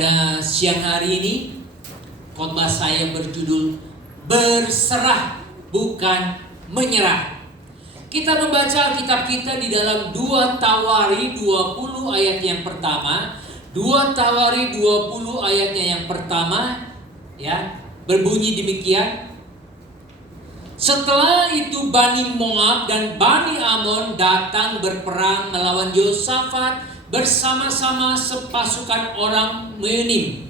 Pada siang hari ini khotbah saya berjudul Berserah Bukan Menyerah. Kita membaca Alkitab kita di dalam 2 Tawari 20 ayat yang pertama. 2 Tawari 20 ayatnya yang pertama ya, berbunyi demikian. Setelah itu Bani Moab dan Bani Amon datang berperang melawan Yosafat bersama-sama sepasukan orang Meyonim.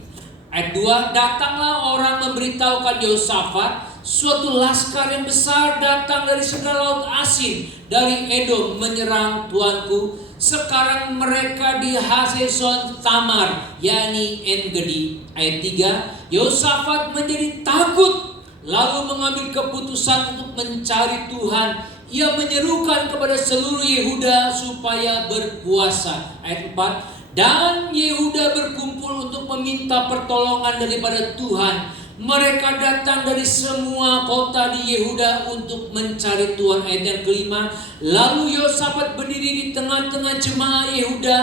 Ayat 2, datanglah orang memberitahukan Yosafat, suatu laskar yang besar datang dari seberang laut Asin, dari Edom menyerang tuanku. Sekarang mereka di Hazeson Tamar, yakni En-Gedi. Ayat 3, Yosafat menjadi takut, lalu mengambil keputusan untuk mencari Tuhan. Ia menyerukan kepada seluruh Yehuda supaya berpuasa. Ayat 4, dan Yehuda berkumpul untuk meminta pertolongan daripada Tuhan. Mereka datang dari semua kota di Yehuda untuk mencari Tuhan. Ayat yang kelima, lalu Yosafat berdiri di tengah-tengah jemaah Yehuda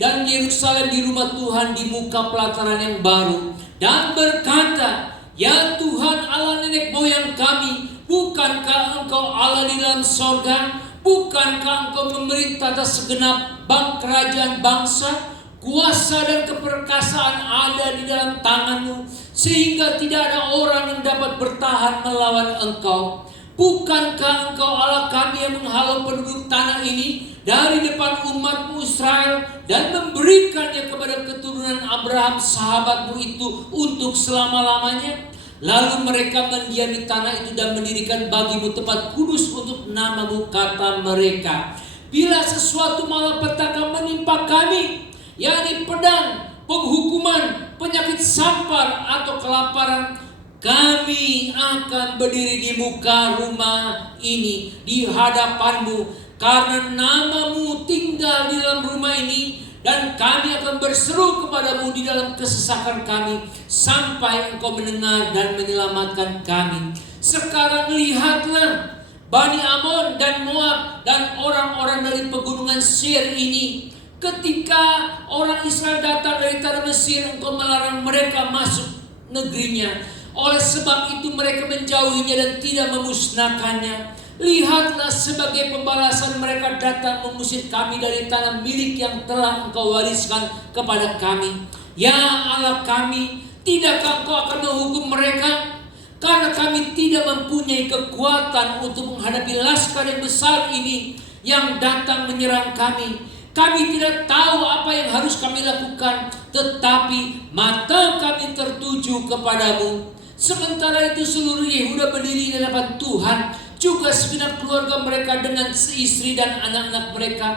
dan Yerusalem di rumah Tuhan di muka pelataran yang baru, dan berkata, ya Tuhan Allah nenek moyang kami, bukankah Engkau Allah di dalam sorga? Bukankah Engkau memerintah atas segenap kerajaan bangsa? Kuasa dan keperkasaan ada di dalam tangan-Mu, sehingga tidak ada orang yang dapat bertahan melawan Engkau. Bukankah Engkau Allah kami yang menghalau penduduk tanah ini dari depan umat-Mu Israel dan memberikannya kepada keturunan Abraham sahabat-Mu itu untuk selama-lamanya? Lalu mereka mendiami tanah itu dan mendirikan bagi-Mu tempat kudus untuk nama-Mu, kata mereka. Bila sesuatu malapetaka menimpa kami, yakni pedang, penghukuman, penyakit sampar atau kelaparan, kami akan berdiri di muka rumah ini di hadapan-Mu, karena nama-Mu tinggal di dalam rumah ini, dan kami akan berseru kepadamu di dalam kesesakan kami sampai Engkau mendengar dan menyelamatkan kami. Sekarang lihatlah, Bani Amon dan Moab dan orang-orang dari pegunungan Seir ini, ketika orang Israel datang dari tanah Mesir, Engkau melarang mereka masuk negerinya. Oleh sebab itu mereka menjauhinya dan tidak memusnahkannya. Lihatlah, sebagai pembalasan mereka datang mengusir kami dari tanah milik yang telah Engkau wariskan kepada kami. Ya Allah kami, tidakkah Engkau akan menghukum mereka? Karena kami tidak mempunyai kekuatan untuk menghadapi laskar yang besar ini yang datang menyerang kami. Kami tidak tahu apa yang harus kami lakukan, tetapi mata kami tertuju kepadamu. Sementara itu seluruh Yehuda berdiri di hadapan Tuhan, juga segenap keluarga mereka dengan seistri dan anak-anak mereka.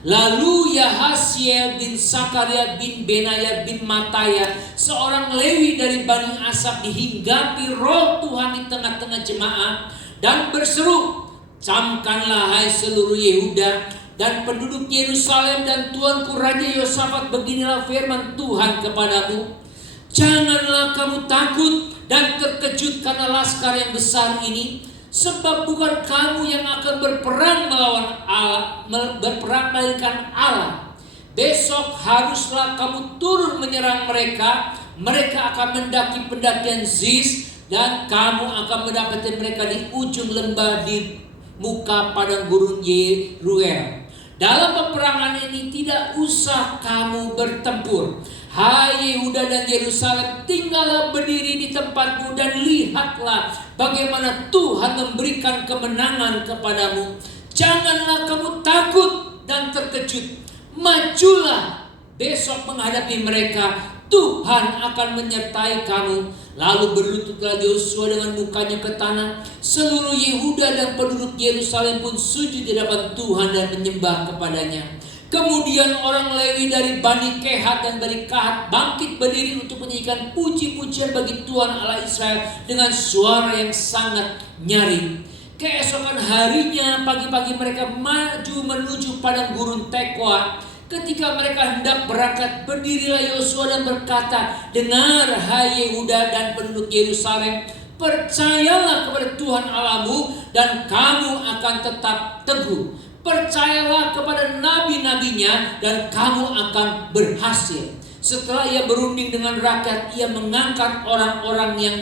Lalu Yahasiel bin Sakaria bin Benaya bin Mataya, seorang Lewi dari Bani Asaf, dihinggapi roh Tuhan di tengah-tengah jemaah dan berseru, camkanlah hai seluruh Yehuda dan penduduk Yerusalem dan tuanku Raja Yosafat, beginilah firman Tuhan kepadamu. Janganlah kamu takut dan terkejut karena laskar yang besar ini, sebab bukan kamu yang akan berperang melawan Allah, melainkan Allah. Besok haruslah kamu turun menyerang mereka. Mereka akan mendaki pendakian Ziz, dan kamu akan mendapati mereka di ujung lembah di muka padang gurun Yeruel. Dalam peperangan ini tidak usah kamu bertempur. Hai Yehuda dan Yerusalem, tinggallah berdiri di tempatmu dan lihatlah bagaimana Tuhan memberikan kemenangan kepadamu. Janganlah kamu takut dan terkejut. Majulah besok menghadapi mereka. Tuhan akan menyertai kamu. Lalu berlututlah Yosua dengan mukanya ke tanah. Seluruh Yehuda dan penduduk Yerusalem pun sujud di hadapan Tuhan dan menyembah kepadanya. Kemudian orang Lewi dari Bani Kehat dan Bani Kahat bangkit berdiri untuk menyanyikan puji-pujian bagi Tuhan Allah Israel dengan suara yang sangat nyaring. Keesokan harinya pagi-pagi mereka maju menuju padang gurun Tekoa. Ketika mereka hendak berangkat, berdirilah Yosua dan berkata, dengar hai Yehuda dan penduduk Yerusalem, percayalah kepada Tuhan Allahmu dan kamu akan tetap teguh. Percayalah kepada nabi-nabinya dan kamu akan berhasil. Setelah ia berunding dengan rakyat, ia mengangkat orang-orang yang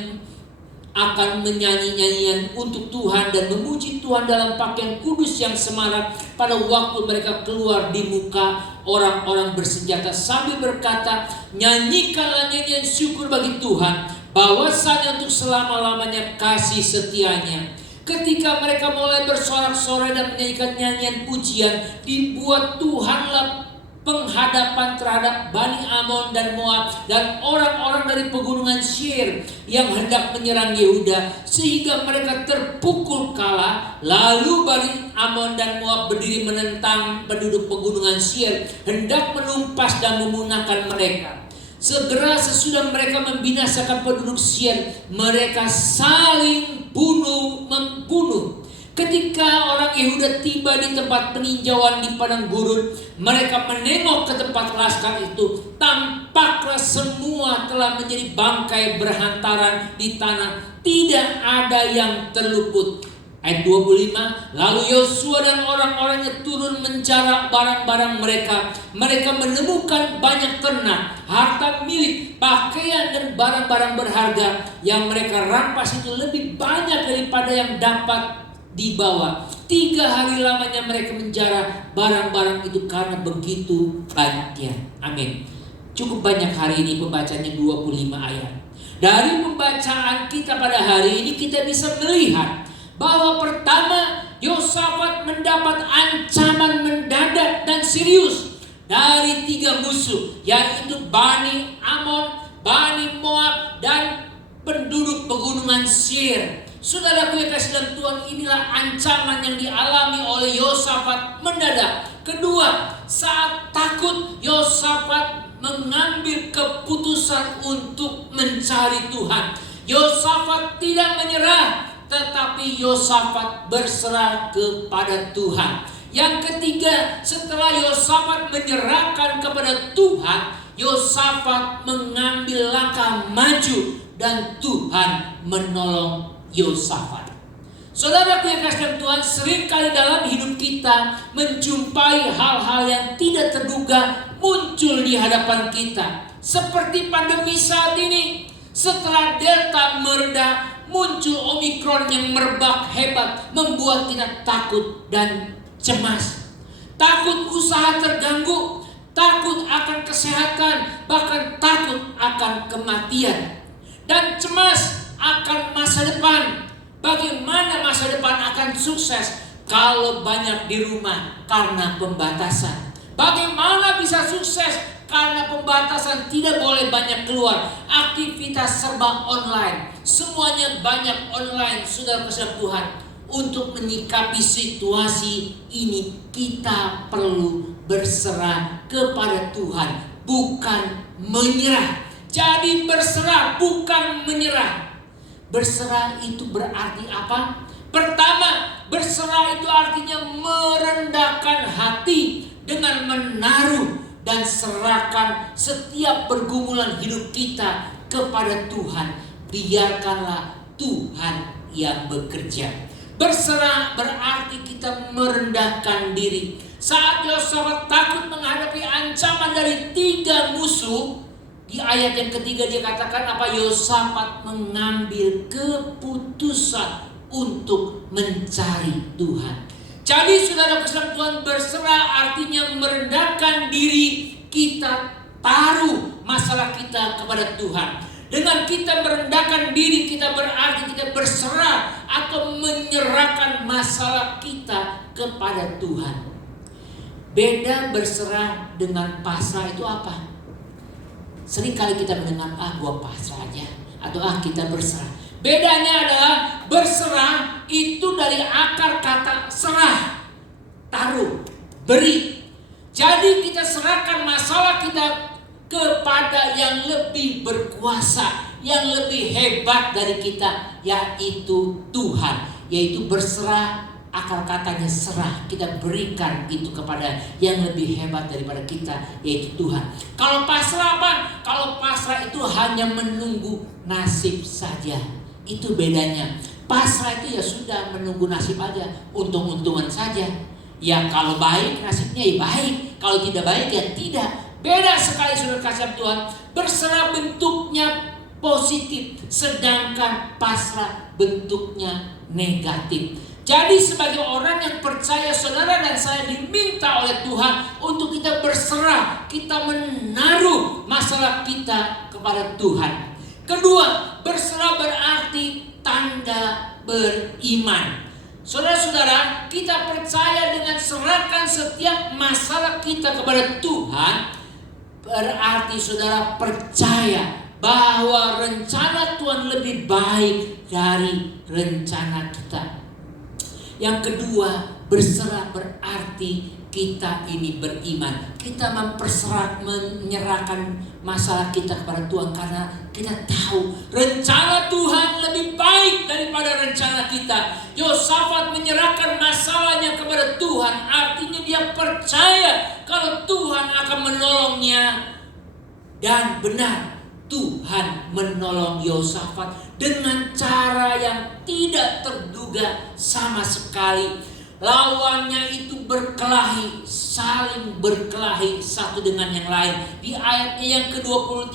akan menyanyi nyanyian untuk Tuhan dan memuji Tuhan dalam pakaian kudus yang semarak pada waktu mereka keluar di muka orang-orang bersenjata sambil berkata, nyanyikanlah nyanyian syukur bagi Tuhan, bahwasanya untuk selama-lamanya kasih setianya. Ketika mereka mulai bersorak-sorai dan menyanyikan nyanyian pujian, dibuat Tuhanlah penghadapan terhadap Bani Amon dan Moab dan orang-orang dari pegunungan Seir yang hendak menyerang Yehuda, sehingga mereka terpukul kalah. Lalu Bani Amon dan Moab berdiri menentang penduduk pegunungan Seir, hendak menumpas dan memunahkan mereka. Segera sesudah mereka membinasakan penduduk Seir, mereka saling membunuh. Ketika orang Yehuda tiba di tempat peninjauan di padang gurun, mereka menengok ke tempat laskar itu. Tampaklah semua telah menjadi bangkai berhantaran di tanah, tidak ada yang terluput. Ayat 25, lalu Yosua dan orang-orangnya turun menjarak barang-barang mereka. Mereka menemukan banyak ternak, harta milik, pakaian dan barang-barang berharga yang mereka rampas itu lebih banyak daripada yang dapat dibawa. 3 hari lamanya mereka menjara barang-barang itu karena begitu banyaknya. Amin. Cukup banyak hari ini pembacanya 25 ayat. Dari pembacaan kita pada hari ini kita bisa melihat bahwa pertama, Yosafat mendapat ancaman mendadak dan serius dari 3 musuh, yaitu Bani Amon, Bani Moab, dan penduduk pegunungan Seir. Saudaraku yang kasih dalam Tuhan, inilah ancaman yang dialami oleh Yosafat mendadak. Kedua, saat takut Yosafat mengambil keputusan untuk mencari Tuhan. Yosafat tidak menyerah, tetapi Yosafat berserah kepada Tuhan. Yang ketiga, setelah Yosafat menyerahkan kepada Tuhan, Yosafat mengambil langkah maju dan Tuhan menolong Yosafat. Saudaraku yang kasih dalam Tuhan, seringkali dalam hidup kita menjumpai hal-hal yang tidak terduga muncul di hadapan kita. Seperti pandemi saat ini, setelah Delta mereda, muncul Omikron yang merebak hebat, membuat kita takut dan cemas. Takut usaha terganggu, takut akan kesehatan, bahkan takut akan kematian. Dan cemas akan masa depan. Bagaimana masa depan akan sukses kalau banyak di rumah karena pembatasan? Bagaimana bisa sukses karena pembatasan, tidak boleh banyak keluar, aktivitas serba online, semuanya banyak online. Saudara kasih Tuhan, untuk menyikapi situasi ini kita perlu berserah kepada Tuhan, bukan menyerah. Jadi berserah bukan menyerah. Berserah itu berarti apa? Pertama, berserah itu artinya merendahkan hati dengan menaruh dan serahkan setiap pergumulan hidup kita kepada Tuhan. Biarkanlah Tuhan yang bekerja. Berserah berarti kita merendahkan diri. Saat Yosafat takut menghadapi ancaman dari 3 musuh, di ayat yang ketiga dia katakan apa? Yosafat mengambil keputusan untuk mencari Tuhan. Jadi saudara kesal Tuhan, berserah artinya merendahkan diri. Kita taruh masalah kita kepada Tuhan. Dengan kita merendahkan diri, kita berarti kita berserah atau menyerahkan masalah kita kepada Tuhan. Beda berserah dengan pasrah itu apa? Seringkali kita mendengar, gua pasrah aja, atau kita berserah. Bedanya adalah berserah itu dari akar kata serah, taruh, beri. Jadi kita serahkan masalah kita kepada yang lebih berkuasa, yang lebih hebat dari kita, yaitu Tuhan. Yaitu berserah, akar katanya serah, kita berikan itu kepada yang lebih hebat daripada kita, yaitu Tuhan. Kalau pasrah apa? Kalau pasrah itu hanya menunggu nasib saja. Itu bedanya. Pasrah itu ya sudah menunggu nasib aja, untung-untungan saja. Ya kalau baik nasibnya ya baik, kalau tidak baik ya tidak. Beda sekali saudara kasih Tuhan. Berserah bentuknya positif, sedangkan pasrah bentuknya negatif. Jadi sebagai orang yang percaya, saudara dan saya diminta oleh Tuhan untuk kita berserah, kita menaruh masalah kita kepada Tuhan. Kedua, berserah berarti tanda beriman. Saudara-saudara, kita percaya dengan serahkan setiap masalah kita kepada Tuhan, berarti saudara percaya bahwa rencana Tuhan lebih baik dari rencana kita. Yang kedua, berserah berarti kita ini beriman. Kita menyerahkan masalah kita kepada Tuhan karena kita tahu rencana Tuhan lebih baik daripada rencana kita. Yosafat menyerahkan masalahnya kepada Tuhan, artinya dia percaya kalau Tuhan akan menolongnya. Dan benar, Tuhan menolong Yosafat dengan cara yang tidak terduga sama sekali. Lawannya itu berkelahi, saling berkelahi satu dengan yang lain. Di ayatnya yang ke-23,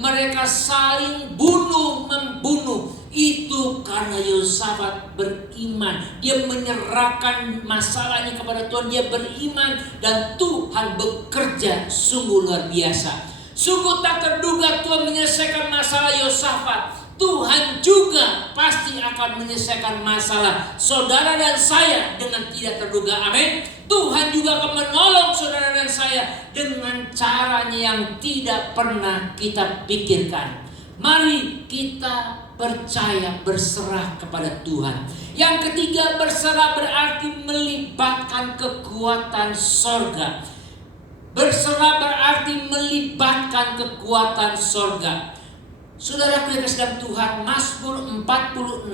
mereka saling membunuh. Itu karena Yosafat beriman. Dia menyerahkan masalahnya kepada Tuhan. Dia beriman dan Tuhan bekerja sungguh luar biasa. Sungguh tak terduga Tuhan menyelesaikan masalah Yosafat. Tuhan juga pasti akan menyelesaikan masalah saudara dan saya dengan tidak terduga. Amin. Tuhan juga akan menolong saudara dan saya dengan caranya yang tidak pernah kita pikirkan. Mari kita percaya, berserah kepada Tuhan. Yang ketiga, berserah berarti melibatkan kekuatan sorga. Berserah berarti melibatkan kekuatan sorga. Saudara yang dikasihi dalam Tuhan, Mazmur 46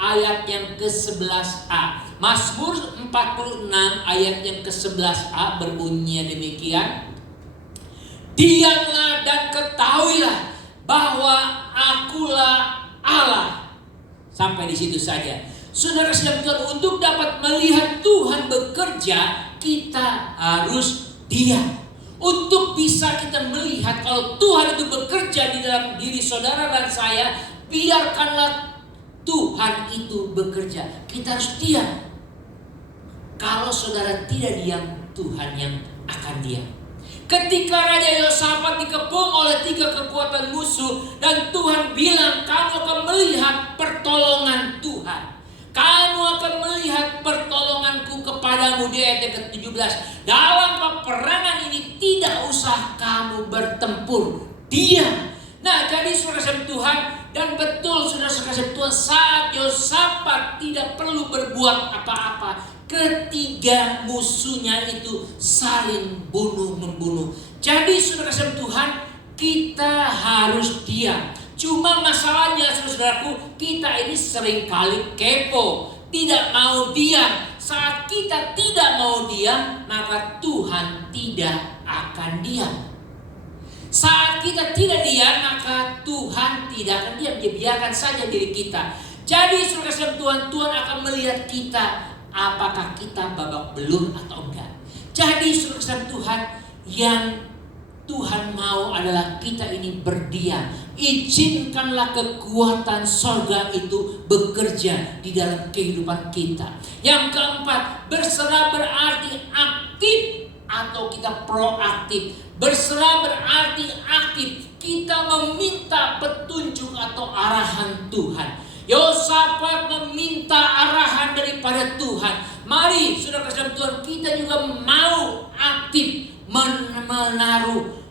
ayat yang ke-11a. Mazmur 46 ayat yang ke-11a berbunyi demikian. Diamlah dan ketahuilah bahwa akulah Allah. Sampai di situ saja. Saudara sedang Tuhan, untuk dapat melihat Tuhan bekerja, kita harus diam. Untuk bisa kita melihat kalau Tuhan itu bekerja di dalam diri saudara dan saya, biarkanlah Tuhan itu bekerja. Kita harus diam. Kalau saudara tidak diam, Tuhan yang akan diam. Ketika Raja Yosafat dikepung oleh 3 kekuatan musuh, dan Tuhan bilang, kamu akan melihat pertolongan Tuhan. Kamu akan melihat pertolonganku kepadamu, di ayat yang ke-17. Dalam peperangan ini tidak usah kamu bertempur, diam. Nah, jadi saudara Tuhan, dan betul saudara Tuhan, saat Yosafat tidak perlu berbuat apa-apa, ketiga musuhnya itu saling membunuh. Jadi saudara Tuhan, kita harus diam. Cuma masalahnya saudaraku, kita ini seringkali kepo, tidak mau diam. Saat kita tidak mau diam, maka Tuhan tidak akan diam. Saat kita tidak diam, maka Tuhan tidak akan diam. Dia biarkan saja diri kita. Jadi saudara Tuhan, Tuhan akan melihat kita, apakah kita babak belur atau enggak. Jadi saudara Tuhan, yang Tuhan mau adalah kita ini berdiam. Izinkanlah kekuatan sorga itu bekerja di dalam kehidupan kita. Yang keempat, berserah berarti aktif atau kita proaktif. Berserah berarti aktif. Kita meminta petunjuk atau arahan Tuhan. Yosafat meminta arahan daripada Tuhan. Mari saudara Tuhan, kita juga mau aktif menaruh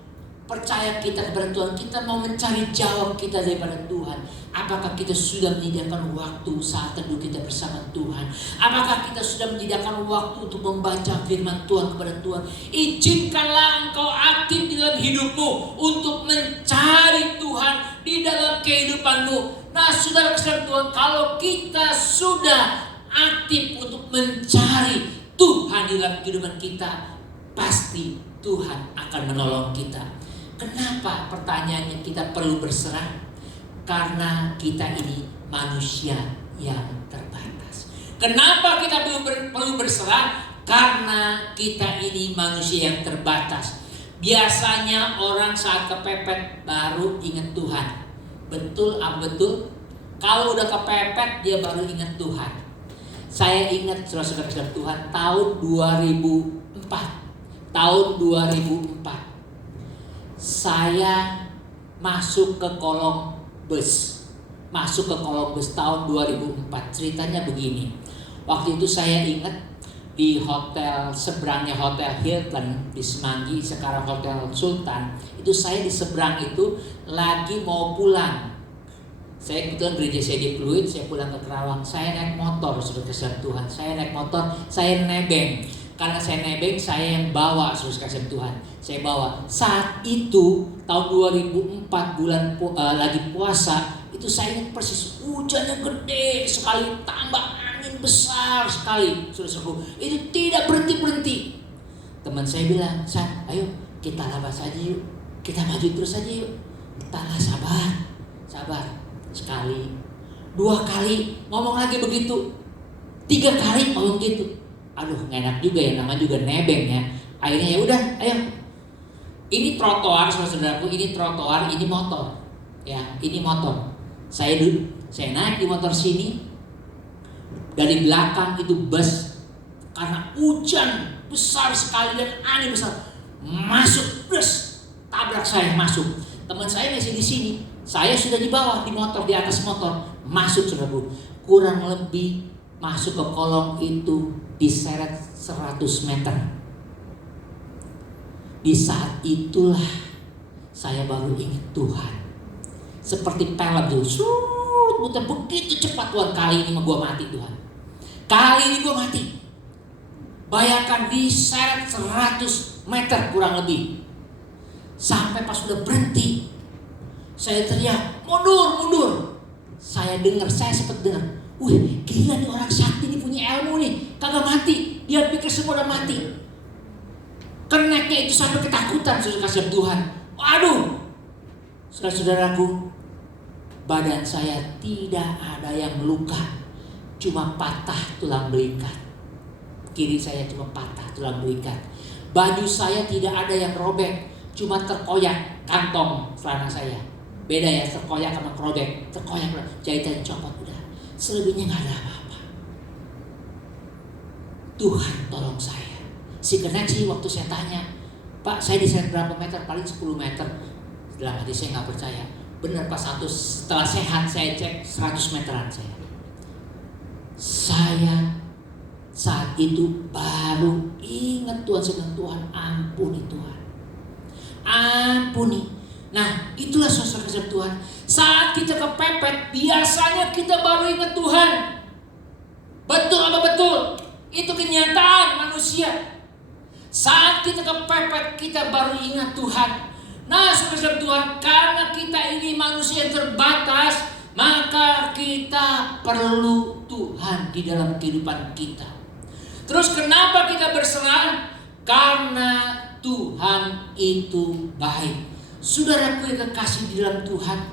percaya kita kepada Tuhan. Kita mau mencari jawab kita daripada Tuhan. Apakah kita sudah menyediakan waktu saat teduh kita bersama Tuhan? Apakah kita sudah menyediakan waktu untuk membaca firman Tuhan kepada Tuhan? Izinkanlah engkau aktif di dalam hidupmu untuk mencari Tuhan di dalam kehidupanmu. Nah, saudara Tuhan, kalau kita sudah aktif untuk mencari Tuhan di dalam kehidupan kita, pasti Tuhan akan menolong kita. Kenapa pertanyaannya kita perlu berserah? Karena kita ini manusia yang terbatas. Kenapa kita perlu berserah? Karena kita ini manusia yang terbatas. Biasanya orang saat kepepet baru ingat Tuhan. Betul apa betul? Kalau udah kepepet dia baru ingat Tuhan. Saya ingat saudara-saudara Tuhan tahun 2004. Tahun 2004. Saya masuk ke kolong bus. Masuk ke kolong bus tahun 2004. Ceritanya begini. Waktu itu saya ingat di hotel seberangnya Hotel Hilton di Semanggi, sekarang Hotel Sultan. Itu saya di seberang itu lagi mau pulang. Saya kebetulan gereja saya di Pluit, saya pulang ke Kerawang. Saya naik motor, saudara kasih Tuhan. Saya naik motor, saya nebeng. Karena saya nebeng, saya yang bawa, saudara kasih Tuhan. Saya bawa. Saat itu tahun 2004 bulan lagi puasa, itu saya ingat persis hujannya gede sekali, tambah angin besar sekali, saudara-saudaraku. Itu tidak berhenti-berhenti. Teman saya bilang, "San, ayo kita labas saja yuk, kita maju terus saja yuk." Entahlah, sabar. Sekali, 2 kali ngomong lagi begitu, 3 kali ngomong gitu. Aduh, nggak enak juga ya, namanya juga nebeng ya. Akhirnya ya udah, ayo. Ini trotoar, saudara-saudaraku, ini trotoar, ini motor. Ya, ini motor. Saya naik di motor sini. Dari belakang itu bus, karena hujan besar sekali dan angin besar, masuk bus, tabrak saya masuk. Teman saya masih di sini, saya sudah di bawah di motor, di atas motor, masuk saudaraku. Kurang lebih masuk ke kolong itu diseret 100 meter. Di saat itulah saya baru ingat Tuhan. Seperti film tuh, muter begitu cepat Tuhan. Kali ini gua mati Tuhan. Kali ini gua mati. Bayangkan diseret 100 meter kurang lebih. Sampai pas sudah berhenti, saya teriak, mundur. Saya sempat dengar, wih gila nih orang sakti nih, punya ilmu nih, kagak mati. Dia pikir semua udah mati. Keneknya itu sampai ketakutan, saudara kasih Tuhan. Waduh, saudara-saudaraku, badan saya tidak ada yang luka, cuma patah tulang belikat. Kiri saya cuma patah tulang belikat. Baju saya tidak ada yang robek, cuma terkoyak kantong celana saya. Beda ya, terkoyak sama kerobek. Terkoyak, jahitan copot udah. Selebihnya nggak ada apa-apa. Tuhan tolong saya. Si kenek sih waktu saya tanya, "Pak, saya diseret berapa meter?" Paling 10 meter. Dalam hati saya nggak percaya. Benar pas setelah sehat saya cek 100 meteran saya. Saya saat itu baru ingat Tuhan, sedang Tuhan ampuni Tuhan. Ampuni. Nah, itulah sosok kasih Tuhan. Saat kita kepepet, biasanya kita baru ingat Tuhan. Betul apa betul? Itu kenyataan manusia. Saat kita kepepet, kita baru ingat Tuhan. Nah, saudara Tuhan, karena kita ini manusia yang terbatas, maka kita perlu Tuhan di dalam kehidupan kita. Terus kenapa kita berserah? Karena Tuhan itu baik. Saudaraku yang kekasih di dalam Tuhan,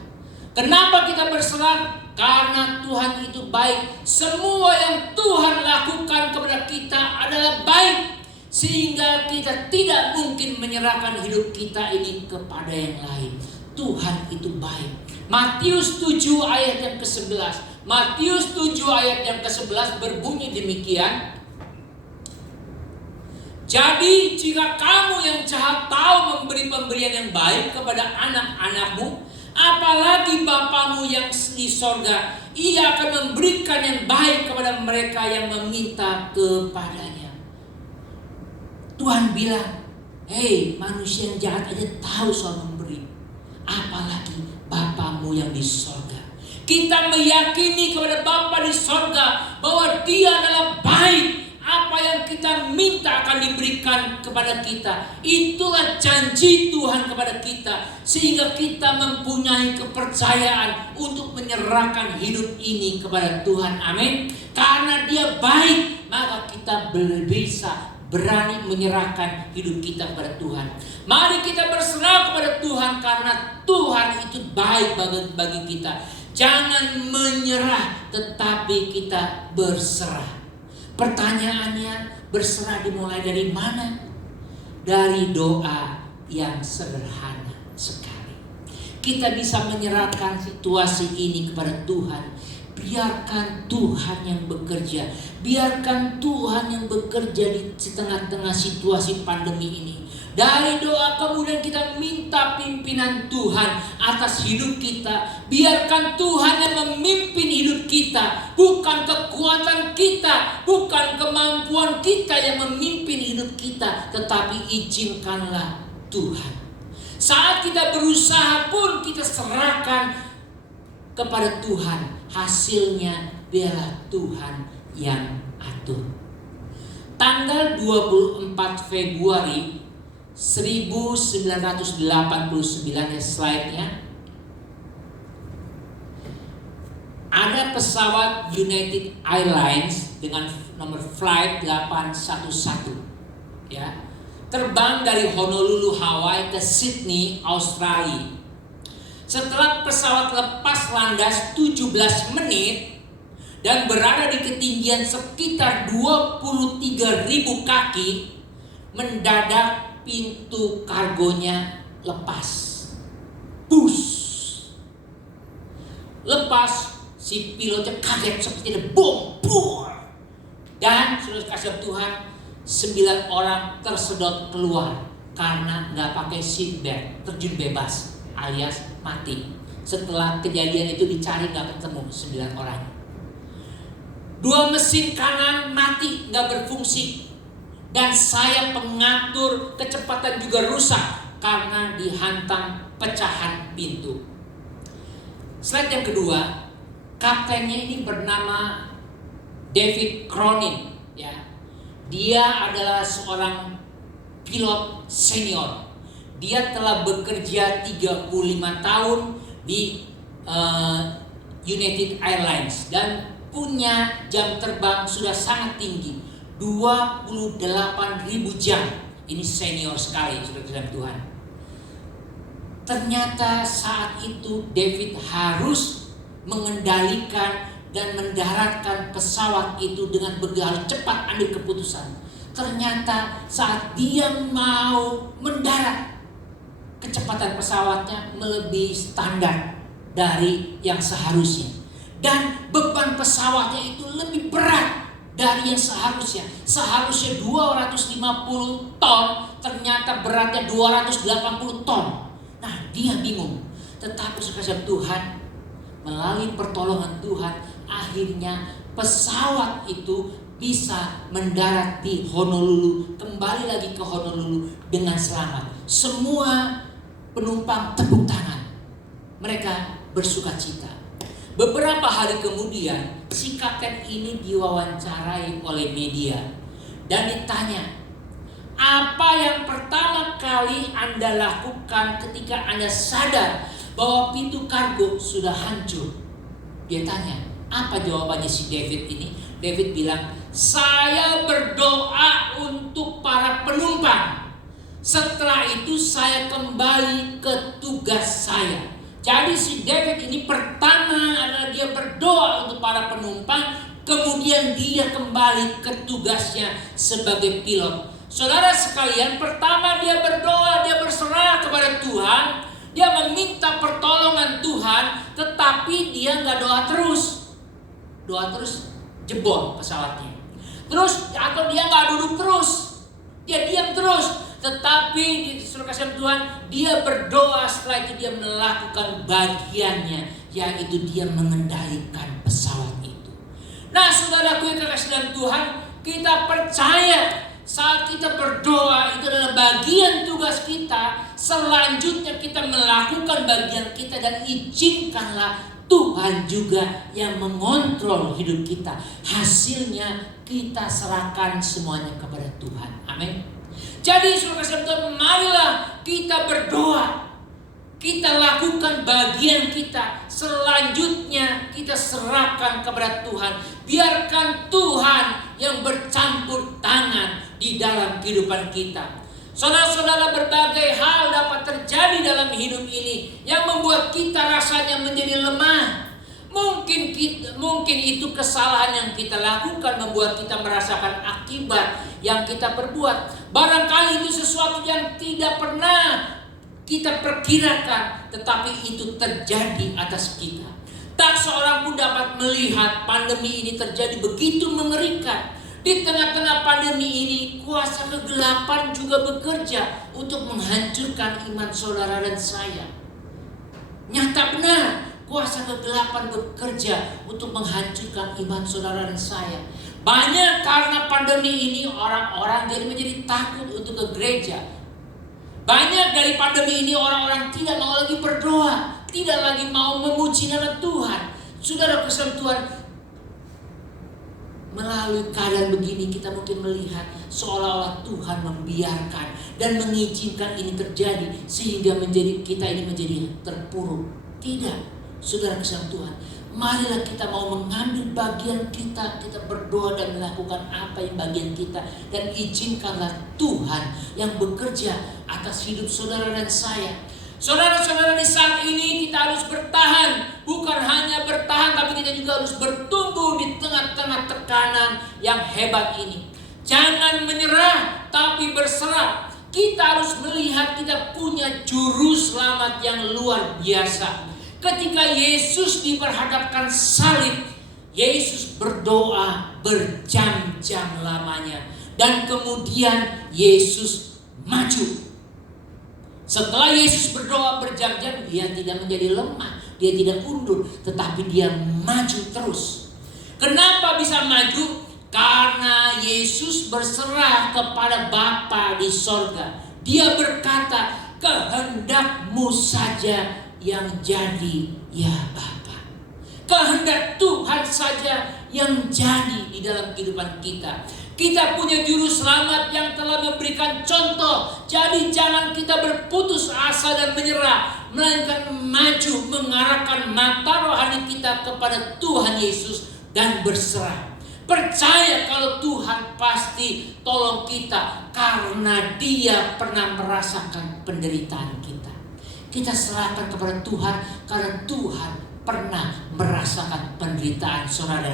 kenapa kita berserah? Karena Tuhan itu baik. Semua yang Tuhan lakukan kepada kita adalah baik, sehingga kita tidak mungkin menyerahkan hidup kita ini kepada yang lain. Tuhan itu baik. Matius 7 ayat yang ke-11. Matius 7 ayat yang ke-11 berbunyi demikian. Jadi jika kamu yang jahat tahu memberi pemberian yang baik kepada anak-anakmu, apalagi Bapamu yang di sorga, Ia akan memberikan yang baik kepada mereka yang meminta kepadanya. Tuhan bilang, hei manusia yang jahat aja tahu soal memberi, apalagi Bapamu yang di sorga. Kita meyakini kepada Bapa di sorga bahwa Dia adalah baik. Apa yang kita minta akan diberikan kepada kita. Itulah janji Tuhan kepada kita, sehingga kita mempunyai kepercayaan untuk menyerahkan hidup ini kepada Tuhan. Amin. Karena Dia baik, maka kita bisa berani menyerahkan hidup kita kepada Tuhan. Mari kita berserah kepada Tuhan, karena Tuhan itu baik bagi kita. Jangan menyerah, tetapi kita berserah. Pertanyaannya, berserah dimulai dari mana? Dari doa, yang sederhana sekali. Kita bisa menyerahkan situasi ini kepada Tuhan. Biarkan Tuhan yang bekerja. Biarkan Tuhan yang bekerja di tengah-tengah situasi pandemi ini. Dari doa kemudian kita minta pimpinan Tuhan atas hidup kita. Biarkan Tuhan yang memimpin hidup kita. Bukan kekuatan kita, bukan kemampuan kita yang memimpin hidup kita, tetapi izinkanlah Tuhan. Saat kita berusaha pun kita serahkan kepada Tuhan. Hasilnya biarlah Tuhan yang atur. Tanggal 24 Februari 1989 ya slide-nya. Ada pesawat United Airlines dengan nomor flight 811 ya, terbang dari Honolulu, Hawaii ke Sydney, Australia. Setelah pesawat lepas landas 17 menit dan berada di ketinggian sekitar 23.000 kaki, mendadak pintu kargonya lepas. Push. Lepas, si pilotnya kaget seperti ada bom. Dan sudah kasih Tuhan, 9 orang tersedot keluar karena nggak pakai seat belt, terjun bebas alias mati. Setelah kejadian itu dicari nggak ketemu 9 orang. 2 mesin kanan mati, nggak berfungsi, dan sayap pengatur kecepatan juga rusak karena dihantam pecahan pintu. Slide yang kedua, kaptennya ini bernama David Cronin ya. Dia adalah seorang pilot senior. Dia telah bekerja 35 tahun di United Airlines dan punya jam terbang sudah sangat tinggi, 28.000 jam. Ini senior sekali, saudara Tuhan. Ternyata saat itu David harus mengendalikan dan mendaratkan pesawat itu dengan begitu cepat ambil keputusan. Ternyata saat dia mau mendarat, kecepatan pesawatnya melebihi standar dari yang seharusnya. Dan beban pesawatnya itu lebih berat dari yang seharusnya. Seharusnya 250 ton, ternyata beratnya 280 ton. Nah, dia bingung. Tetapi sekasih Tuhan, melalui pertolongan Tuhan, akhirnya pesawat itu bisa mendarat di Honolulu, kembali lagi ke Honolulu dengan selamat. Semua penumpang tepuk tangan. Mereka bersukacita. Beberapa hari kemudian, si kapten ini diwawancarai oleh media dan ditanya, apa yang pertama kali Anda lakukan ketika Anda sadar bahwa pintu kargo sudah hancur? Dia tanya, apa jawabannya si David ini? David bilang, saya berdoa untuk para penumpang. Setelah itu saya kembali ke tugas saya. Jadi si David ini pertama adalah dia berdoa untuk para penumpang, kemudian dia kembali ke tugasnya sebagai pilot. Saudara sekalian, pertama dia berdoa, dia berserah kepada Tuhan, dia meminta pertolongan Tuhan, tetapi dia nggak doa terus. Doa terus jebol pesawatnya. Terus atau dia nggak duduk terus, dia diam terus. Tetapi di suruh kasih Tuhan, dia berdoa, setelah itu dia melakukan bagiannya, yaitu dia mengendalikan pesawat itu. Nah, saudaraku yang terkasih Tuhan, kita percaya saat kita berdoa itu adalah bagian tugas kita. Selanjutnya kita melakukan bagian kita dan izinkanlah Tuhan juga yang mengontrol hidup kita. Hasilnya kita serahkan semuanya kepada Tuhan. Amin. Jadi saudara Tuhan, marilah kita berdoa. Kita lakukan bagian kita. Selanjutnya kita serahkan kepada Tuhan. Biarkan Tuhan yang bercampur tangan di dalam kehidupan kita. Saudara-saudara, berbagai hal dapat terjadi dalam hidup ini yang membuat kita rasanya menjadi lemah. Mungkin itu kesalahan yang kita lakukan membuat kita merasakan akibat yang kita perbuat. Barangkali itu sesuatu yang tidak pernah kita perkirakan, tetapi itu terjadi atas kita. Tak seorang pun dapat melihat pandemi ini terjadi begitu mengerikan. Di tengah-tengah pandemi ini, kuasa kegelapan juga bekerja untuk menghancurkan iman saudara dan saya. Nyata benar, kuasa kegelapan bekerja untuk menghancurkan iman saudara dan saya. Banyak karena pandemi ini orang-orang jadi menjadi takut untuk ke gereja. Banyak dari pandemi ini orang-orang tidak mau lagi berdoa, tidak lagi mau memuji nama Tuhan. Saudara, kesan Tuhan, melalui keadaan begini kita mungkin melihat seolah-olah Tuhan membiarkan dan mengizinkan ini terjadi sehingga kita ini menjadi terpuruk. Tidak, saudara kesan Tuhan. Marilah kita mau mengambil bagian kita berdoa dan melakukan apa yang bagian kita. Dan izinkanlah Tuhan yang bekerja atas hidup saudara dan saya. Saudara-saudara, di saat ini kita harus bertahan. Bukan hanya bertahan, tapi kita juga harus bertumbuh di tengah-tengah tekanan yang hebat ini. Jangan menyerah, tapi berserah. Kita harus melihat kita punya juru selamat yang luar biasa. Ketika Yesus diperhadapkan salib, Yesus berdoa berjam-jam lamanya. Dan kemudian Yesus maju. Setelah Yesus berdoa berjam-jam, dia tidak menjadi lemah, dia tidak undur, tetapi dia maju terus. Kenapa bisa maju? Karena Yesus berserah kepada Bapa di sorga. Dia berkata, kehendak-Mu saja yang jadi ya Bapa. Kehendak Tuhan saja yang jadi di dalam kehidupan kita. Kita punya juru selamat yang telah memberikan contoh. Jadi jangan kita berputus asa dan menyerah, melainkan maju mengarahkan mata rohani kita kepada Tuhan Yesus dan berserah. Percaya kalau Tuhan pasti tolong kita karena Dia pernah merasakan penderitaan kita. Kita serahkan kepada Tuhan karena Tuhan pernah merasakan penderitaan saudara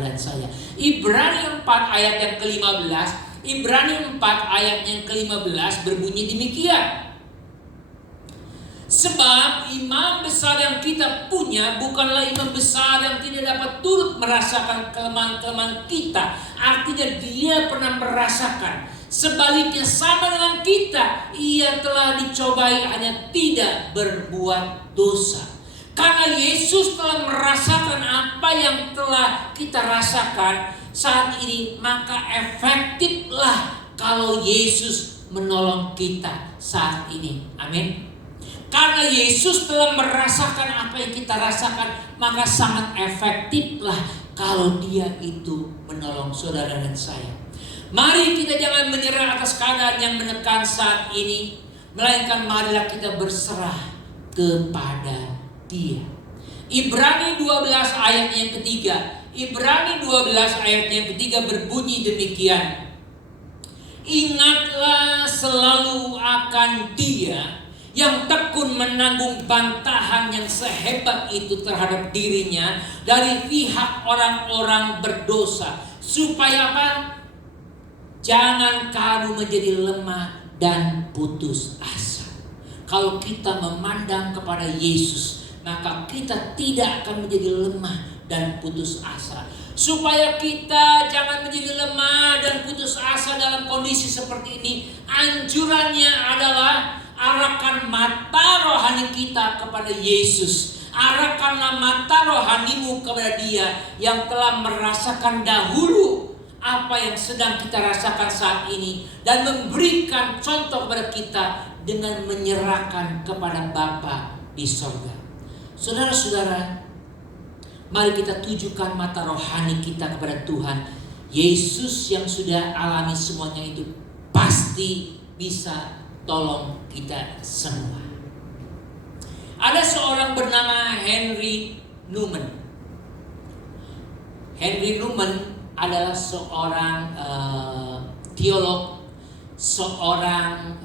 dan saya. Ibrani 4 ayat yang ke-15, Ibrani 4 ayat yang ke-15 berbunyi demikian. Sebab imam besar yang kita punya bukanlah imam besar yang tidak dapat turut merasakan kelemahan-kelemahan kita. Artinya dia pernah merasakan. Sebaliknya sama dengan kita, ia telah dicobai hanya tidak berbuat dosa. Karena Yesus telah merasakan apa yang telah kita rasakan saat ini, maka efektiflah kalau Yesus menolong kita saat ini. Amin. Karena Yesus telah merasakan apa yang kita rasakan, maka sangat efektiflah kalau Dia itu menolong saudara dan saya. Mari kita jangan menyerah atas keadaan yang menekan saat ini, melainkan marilah kita berserah kepada Dia. Ibrani 12 ayat yang ketiga. Ibrani 12 ayat yang ketiga berbunyi demikian. Ingatlah selalu akan Dia yang tekun menanggung bantahan yang sehebat itu terhadap dirinya dari pihak orang-orang berdosa. Supaya apa? Jangan kamu menjadi lemah dan putus asa. Kalau kita memandang kepada Yesus, maka kita tidak akan menjadi lemah dan putus asa. Supaya kita jangan menjadi lemah dan putus asa dalam kondisi seperti ini, anjurannya adalah arahkan mata rohani kita kepada Yesus. Arahkanlah mata rohanimu kepada Dia yang telah merasakan dahulu apa yang sedang kita rasakan saat ini dan memberikan contoh kepada kita dengan menyerahkan kepada Bapa di sorga. Saudara-saudara, mari kita tujukan mata rohani kita kepada Tuhan. Yesus yang sudah alami semuanya itu pasti bisa tolong kita semua. Ada seorang bernama Henry Newman. Henry Newman adalah seorang teolog, seorang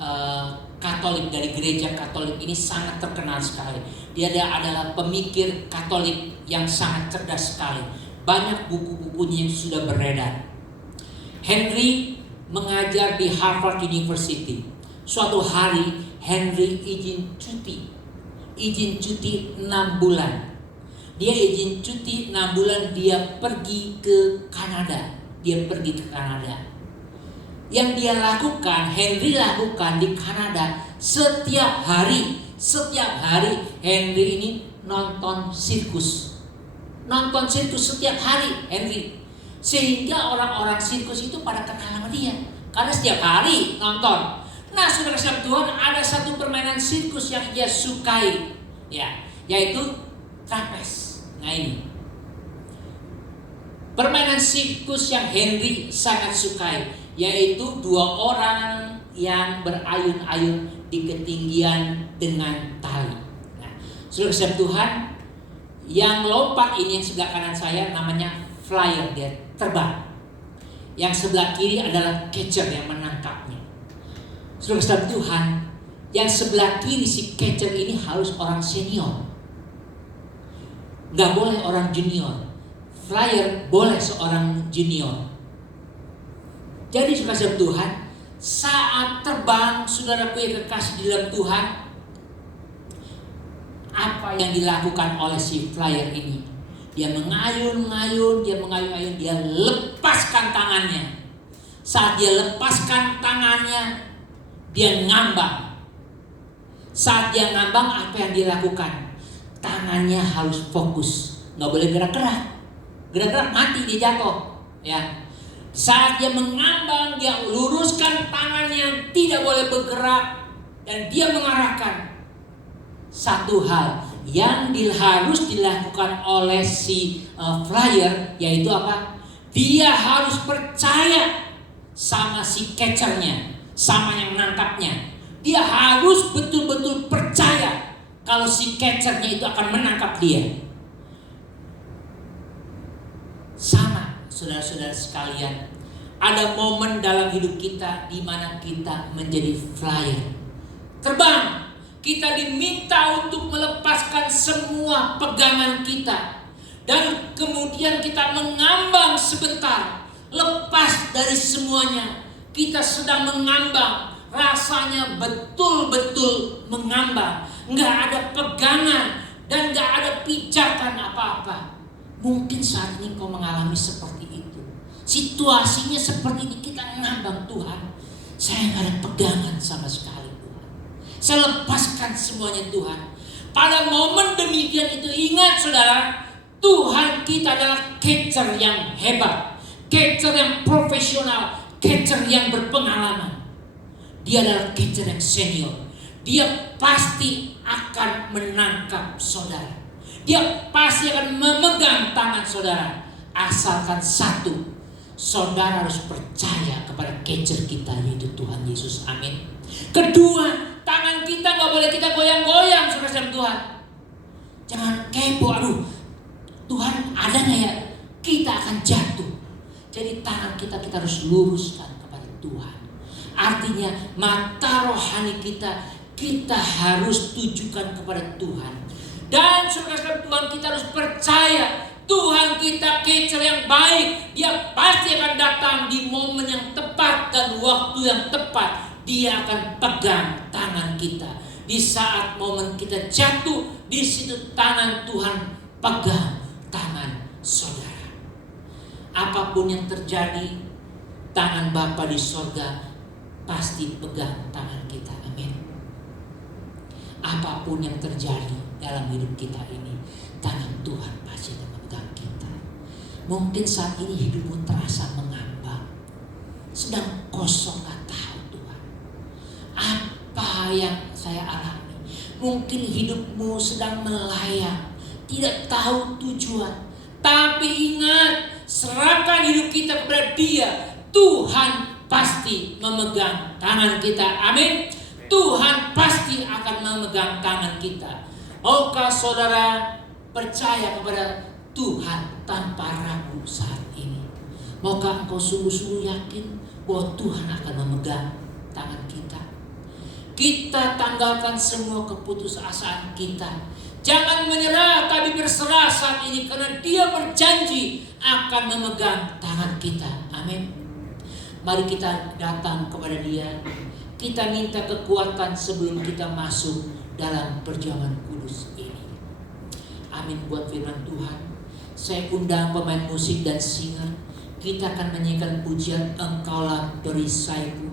Katolik dari gereja Katolik. Ini sangat terkenal sekali. Dia adalah pemikir Katolik yang sangat cerdas sekali. Banyak buku-bukunya yang sudah beredar. Henry mengajar di Harvard University. Suatu hari Henry izin cuti 6 bulan. Dia izin cuti 6 bulan, dia pergi ke Kanada. Yang dia lakukan, Henry lakukan di Kanada, setiap hari Henry ini nonton sirkus setiap hari Henry. Sehingga orang-orang sirkus itu pada kenal sama dia karena setiap hari nonton. Nah, saudara Tuhan, ada satu permainan sirkus yang dia sukai, ya, yaitu trapeze. Nah, ini permainan sirkus yang Henry sangat sukai, yaitu 2 orang yang berayun-ayun di ketinggian dengan tali. Nah, saudara Tuhan, yang lompat ini yang sebelah kanan saya namanya flyer, dia terbang. Yang sebelah kiri adalah catcher yang menangkapnya. Saudara Tuhan, yang sebelah kiri si catcher ini harus orang senior, nggak boleh orang junior. Flyer boleh seorang junior. Jadi saudara Tuhan, saat terbang, saudaraku yang kekasih di dalam Tuhan, apa yang dilakukan oleh si flyer ini? Dia mengayun-ayun, dia lepaskan tangannya. Saat dia lepaskan tangannya, dia ngambang. Saat dia ngambang, apa yang dilakukan? Tangannya harus fokus, nggak boleh gerak-gerak mati, dia jatuh. Ya. Saat dia mengambang, dia luruskan tangannya, tidak boleh bergerak, dan dia mengarahkan. Satu hal yang harus dilakukan oleh si flyer, yaitu apa? Dia harus percaya sama si catchernya, sama yang menangkapnya. Dia harus betul-betul percaya kalau si catchernya itu akan menangkap dia. Sama, saudara-saudara sekalian, ada momen dalam hidup kita di mana kita menjadi flyer. Terbang, kita diminta untuk melepaskan semua pegangan kita, dan kemudian kita mengambang sebentar, lepas dari semuanya. Kita sedang mengambang, rasanya betul-betul mengambang, nggak ada pegangan dan nggak ada pijakan apa-apa. Mungkin saat ini kau mengalami seperti itu. Situasinya seperti ini, kita ngambang, Tuhan, saya nggak ada pegangan sama sekali, Tuhan. Saya lepaskan semuanya, Tuhan. Pada momen demikian itu, ingat saudara, Tuhan kita adalah catcher yang hebat, catcher yang profesional, catcher yang berpengalaman. Dia adalah catcher yang senior. Dia pasti akan menangkap saudara. Dia pasti akan memegang tangan saudara. Asalkan satu, saudara harus percaya kepada catcher kita, yaitu Tuhan Yesus. Amin. Kedua, tangan kita gak boleh kita goyang-goyang, saudara Tuhan. Jangan kepo, aduh, Tuhan ada gak ya? Kita akan jatuh. Jadi tangan kita harus luruskan kepada Tuhan. Artinya mata rohani kita harus tujukan kepada Tuhan. Dan saudara Tuhan, kita harus percaya Tuhan kita catcher yang baik. Dia pasti akan datang di momen yang tepat dan waktu yang tepat. Dia akan pegang tangan kita. Di saat momen kita jatuh, di situ tangan Tuhan pegang tangan saudara. Apapun yang terjadi, tangan Bapa di sorga pasti pegang tangan kita. Amin. Apapun yang terjadi dalam hidup kita ini, tangan Tuhan pasti akan memegang kita. Mungkin saat ini hidupmu terasa mengambang, sedang kosong, gak tahu Tuhan apa yang saya alami. Mungkin hidupmu sedang melayang, tidak tahu tujuan. Tapi ingat, serahkan hidup kita kepada Dia. Tuhan pasti memegang tangan kita. Amin. Tuhan pasti akan memegang tangan kita. Maukah saudara percaya kepada Tuhan tanpa ragu saat ini? Maukah engkau sungguh-sungguh yakin bahwa Tuhan akan memegang tangan kita? Kita tanggalkan semua keputusasaan kita. Jangan menyerah, tapi berserah saat ini, karena Dia berjanji akan memegang tangan kita. Amin. Mari kita datang kepada Dia. Kita minta kekuatan sebelum kita masuk dalam perjamuan kudus ini. Amin buat firman Tuhan. Saya undang pemain musik dan singer. Kita akan menyanyikan pujian Engkaulah perisaiku.